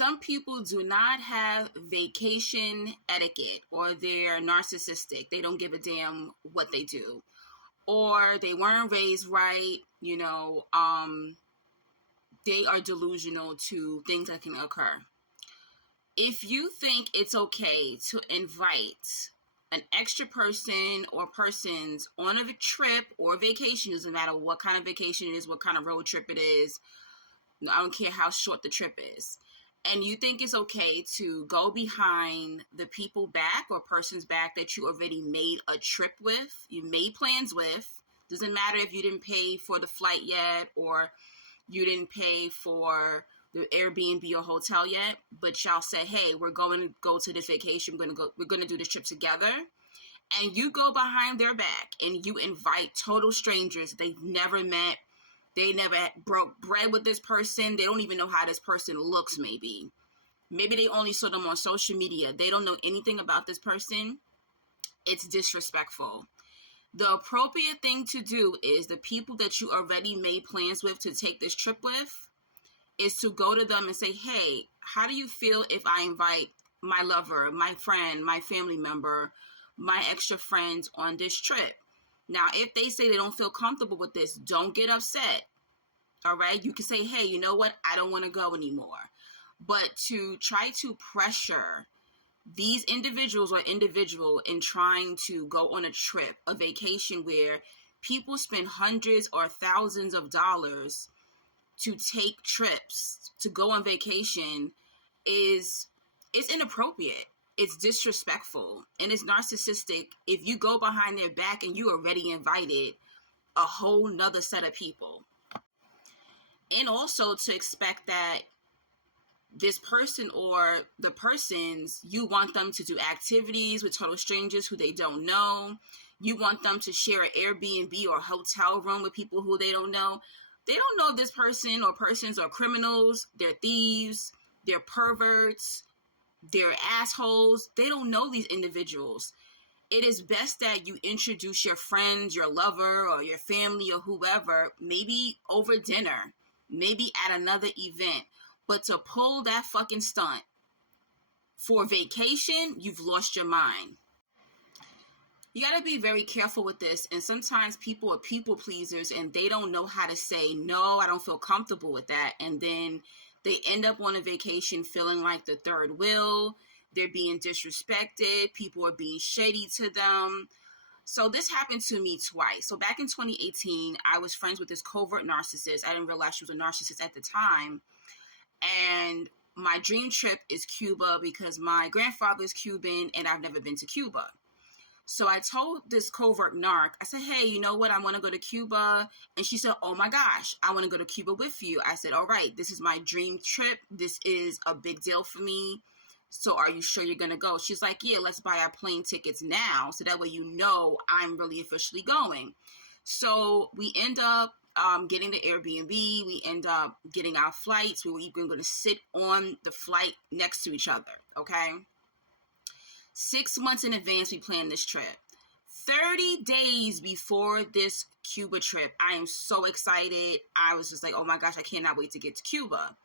some people do not have vacation etiquette, or they're narcissistic. They don't give a damn what they do, or they weren't raised right. They are delusional to things that can occur. If you think it's okay to invite an extra person or persons on a trip or vacation, doesn't matter what kind of vacation it is, what kind of road trip it is, I don't care how short the trip is, and you think it's okay to go behind the people back or person's back that you already made a trip with, you made plans with, doesn't matter if you didn't pay for the flight yet or you didn't pay for the Airbnb or hotel yet, but y'all say, hey, we're going to go to this vacation. We're going to do this trip together. And you go behind their back and you invite total strangers they've never met. They never broke bread with this person. They don't even know how this person looks, maybe. Maybe they only saw them on social media. They don't know anything about this person. It's disrespectful. The appropriate thing to do is the people that you already made plans with to take this trip with is to go to them and say, hey, how do you feel if I invite my lover, my friend, my family member, my extra friends on this trip? Now, if they say they don't feel comfortable with this, don't get upset. All right? You can say, hey, you know what? I don't want to go anymore. But to try to pressure these individuals or individual in trying to go on a trip, a vacation where people spend hundreds or thousands of dollars to take trips, to go on vacation, it's inappropriate. It's disrespectful and it's narcissistic if you go behind their back and you already invited a whole nother set of people. And also to expect that this person or the persons, you want them to do activities with total strangers who they don't know. You want them to share an Airbnb or hotel room with people who they don't know. They don't know if this person or persons are criminals, they're thieves, they're perverts, they're assholes. They don't know these individuals. It is best that you introduce your friends, your lover, or your family, or whoever, maybe over dinner, maybe at another event. But to pull that fucking stunt for vacation, you've lost your mind. You got to be very careful with this. And sometimes people are people pleasers and they don't know how to say, no, I don't feel comfortable with that. And then they end up on a vacation feeling like the third wheel. They're being disrespected. People are being shady to them. So this happened to me twice. So back in 2018, I was friends with this covert narcissist. I didn't realize she was a narcissist at the time. And my dream trip is Cuba because my grandfather is Cuban and I've never been to Cuba. So I told this covert narc, I said, hey, you know what? I want to go to Cuba. And she said, oh my gosh, I want to go to Cuba with you. I said, all right, this is my dream trip. This is a big deal for me. So are you sure you're going to go? She's like, yeah, let's buy our plane tickets now. So that way, you know, I'm really officially going. So we end up getting the Airbnb. We end up getting our flights. We were even going to sit on the flight next to each other. Okay. 6 months in advance, we planned this trip. 30 days before this Cuba trip, I am so excited. I was just like, oh my gosh, I cannot wait to get to Cuba.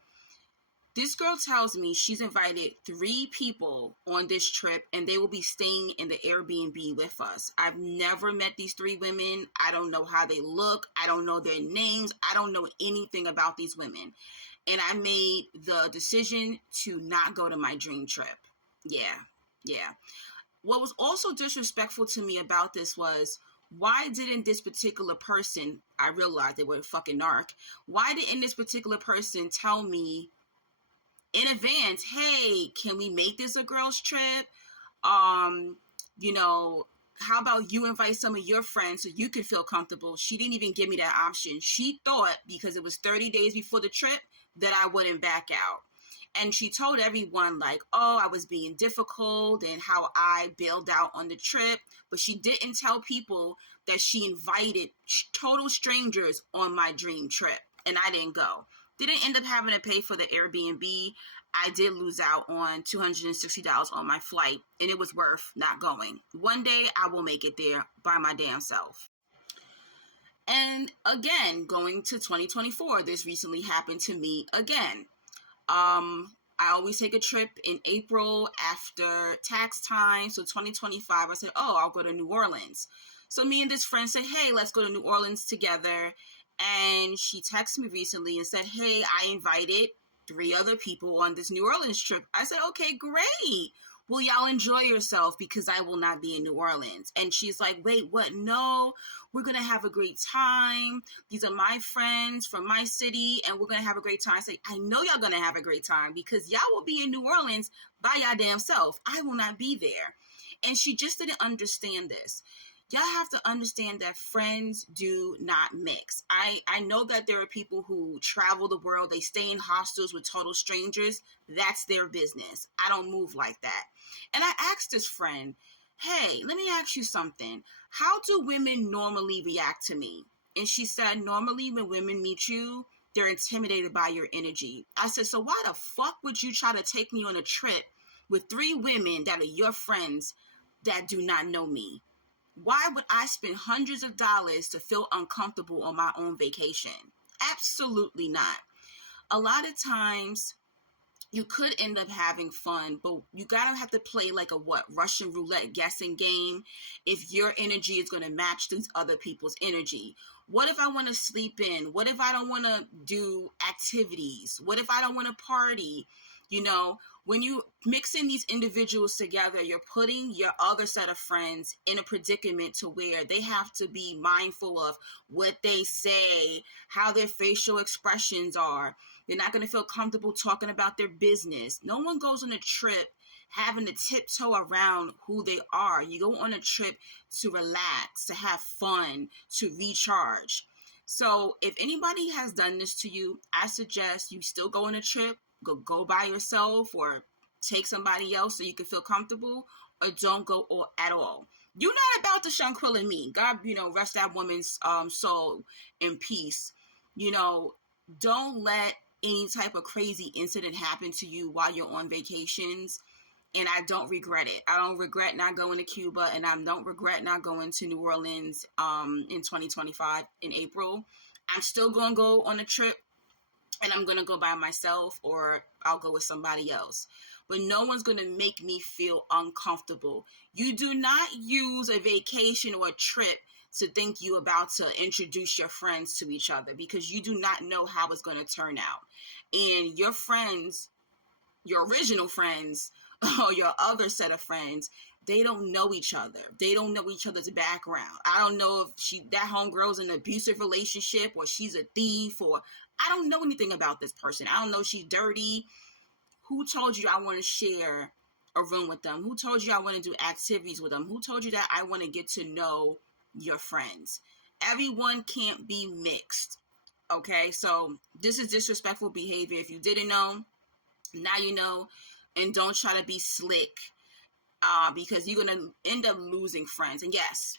This girl tells me she's invited 3 people on this trip and they will be staying in the Airbnb with us. I've never met these 3 women. I don't know how they look. I don't know their names. I don't know anything about these women. And I made the decision to not go to my dream trip. Yeah. What was also disrespectful to me about this was, why didn't this particular person, I realized they were a fucking narc, why didn't this particular person tell me in advance, hey, can we make this a girls trip? How about you invite some of your friends so you can feel comfortable? She didn't even give me that option. She thought because it was 30 days before the trip that I wouldn't back out. And she told everyone like, oh, I was being difficult and how I bailed out on the trip. But she didn't tell people that she invited total strangers on my dream trip. And I didn't go. Didn't end up having to pay for the Airbnb. I did lose out on $260 on my flight. And it was worth not going. One day I will make it there by my damn self. And again, going to 2024, this recently happened to me again. I always take a trip in April after tax time. So 2025, I said, oh, I'll go to New Orleans. So me and this friend said, hey, let's go to New Orleans together. And she texted me recently and said, hey, I invited 3 other people on this New Orleans trip. I said, okay, great. Will y'all enjoy yourself because I will not be in New Orleans? And she's like, wait, what? No, we're going to have a great time. These are my friends from my city, and we're going to have a great time. I say, I know y'all going to have a great time because y'all will be in New Orleans by y'all damn self. I will not be there. And she just didn't understand this. Y'all have to understand that friends do not mix. I know that there are people who travel the world. They stay in hostels with total strangers. That's their business. I don't move like that. And I asked this friend, hey, let me ask you something. How do women normally react to me? And she said, normally when women meet you, they're intimidated by your energy. I said, so why the fuck would you try to take me on a trip with 3 women that are your friends that do not know me? Why would I spend hundreds of dollars to feel uncomfortable on my own vacation? Absolutely not. A lot of times you could end up having fun, but you gotta have to play like a Russian roulette guessing game if your energy is gonna match these other people's energy. What if I want to sleep in? What if I don't want to do activities? What if I don't want to party? You know, when you mix in these individuals together, you're putting your other set of friends in a predicament to where they have to be mindful of what they say, how their facial expressions are. They're not going to feel comfortable talking about their business. No one goes on a trip having to tiptoe around who they are. You go on a trip to relax, to have fun, to recharge. So if anybody has done this to you, I suggest you still go on a trip, go by yourself or take somebody else so you can feel comfortable, or don't go at all. You're not about to Shanquilla me. God, rest that woman's soul in peace. Don't let any type of crazy incident happen to you while you're on vacations. And I don't regret it. I don't regret not going to Cuba, and I don't regret not going to New Orleans in 2025 in April. I'm still going to go on a trip, and I'm going to go by myself, or I'll go with somebody else. But no one's going to make me feel uncomfortable. You do not use a vacation or a trip to think you about to introduce your friends to each other, because you do not know how it's going to turn out. And your friends, your original friends, or your other set of friends, they don't know each other. They don't know each other's background. I don't know if that homegirl's in an abusive relationship, or she's a thief, or I don't know anything about this person. I don't know if she's dirty. Who told you I want to share a room with them? Who told you I want to do activities with them? Who told you that I want to get to know your friends? Everyone can't be mixed. Okay, so this is disrespectful behavior. If you didn't know, now you know. And don't try to be slick, because you're going to end up losing friends. And yes,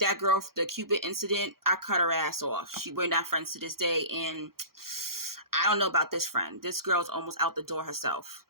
that girl, the Cupid incident, I cut her ass off. We're not friends to this day. And I don't know about this friend. This girl's almost out the door herself.